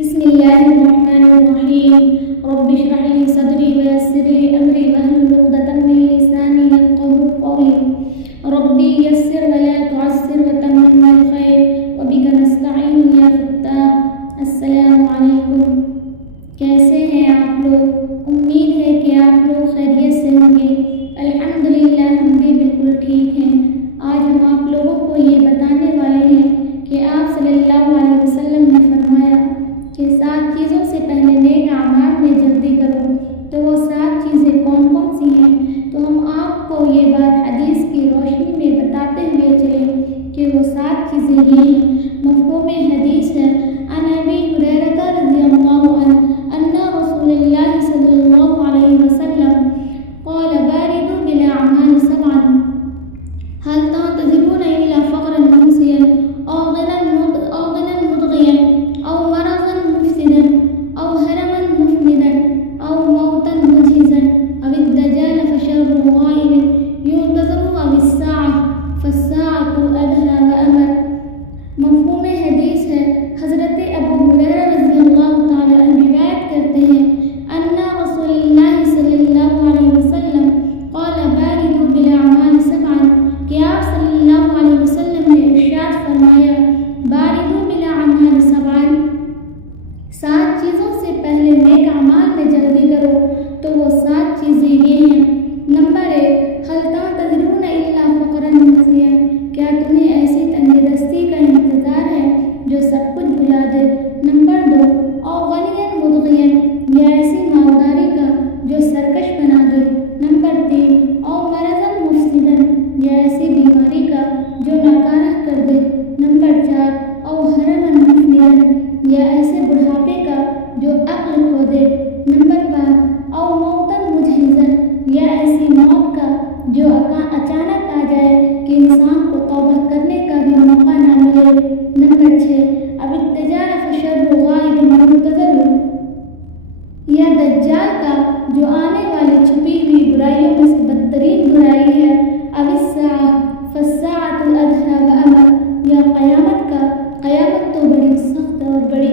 بسم الله الرحمن الرحيم رب اشرح لي صدري ويسر لي أمري واحلل عقدة من لساني يفقهوا قولي ربي يسر ولا تعسر وتمم الخير وبك نستعين يا فتاح السلام علیکم۔ کیسے ہیں آپ لوگ؟ امید ہے کہ آپ لوگ خیریت سے ہوں گے۔ الحمدللہ ہم بھی بالکل ٹھیک ہیں۔ آج ہم آپ لوگوں کو یہ بتانے والے ہیں کہ آپ صلی اللہ علیہ وسلم نے فرمایا کہ 7 چیزوں سے پہلے نیک اعمال میں جلدی کرو، تو وہ 7 چیزیں کون کون سی ہیں؟ تو ہم آپ کو یہ بات حدیث کی روشنی میں بتاتے ہوئے چلے کہ وہ 7 چیزیں یہ ہیں۔ مفہوم حدیث ہے عن ابی ہریرہ رضی اللہ عنہ ان رسول اللہ صلی اللہ علیہ وسلم قال باردوا بالاعمال 7 هل تنتظرون الا فقرا منسيا او غنى مضغيا او مرضا مفسدا او هرما مفندا او موتا مجهزا او الدجال فشر غائب ينتظر او الساعة فالساعة ادهى وامر۔ مفہوم حدیث ہے حضرت ابو ہریرہ رضی اللہ تعالی عنہ روایت کرتے ہیں ان رسول اللہ صلی اللہ علیہ وسلم قال باردوا بالاعمال 7 کہ آپ صلی اللہ علیہ وسلم نے ارشاد فرمایا باردوا بالاعمال 7 چیزوں سے پہلے نیک اعمال میں جلدی کرو، تو وہ 7 چیزیں یہ ہیں۔ نمبر 1 هل تنتظرون الا فقرا منسيا کیا تمہیں ایسی تنگ دستی کا انتظار ہے جو سب کچھ بھلا دے؟ نمبر 2 او غنیا مضغیا یا ایسی مالداری کا جو سرکش بنا دے؟ نمبر 3 او مرضا مفسدا یا ایسی بیماری کا جو ناکارہ کر دے؟ نمبر 4 او ہرما مفندا یا ایسے بڑھاپے کا جو عقل کھو دے؟ نمبر 5 او موتا مجہزا یا ایسی موت کا جو اچانک آ جائے کہ انسان کو توبہ کرنے کا بھی موقع نہ ملے؟ نمبر 6 اب الدجال فشر غائب منتظر یا دجال کا جو آنے والی چھپی ہوئی برائیوں میں سے بدترین برائی ہے؟ اب الساعة فالساعة ادہی وامر یا قیامت تو بڑی سخت اور بڑی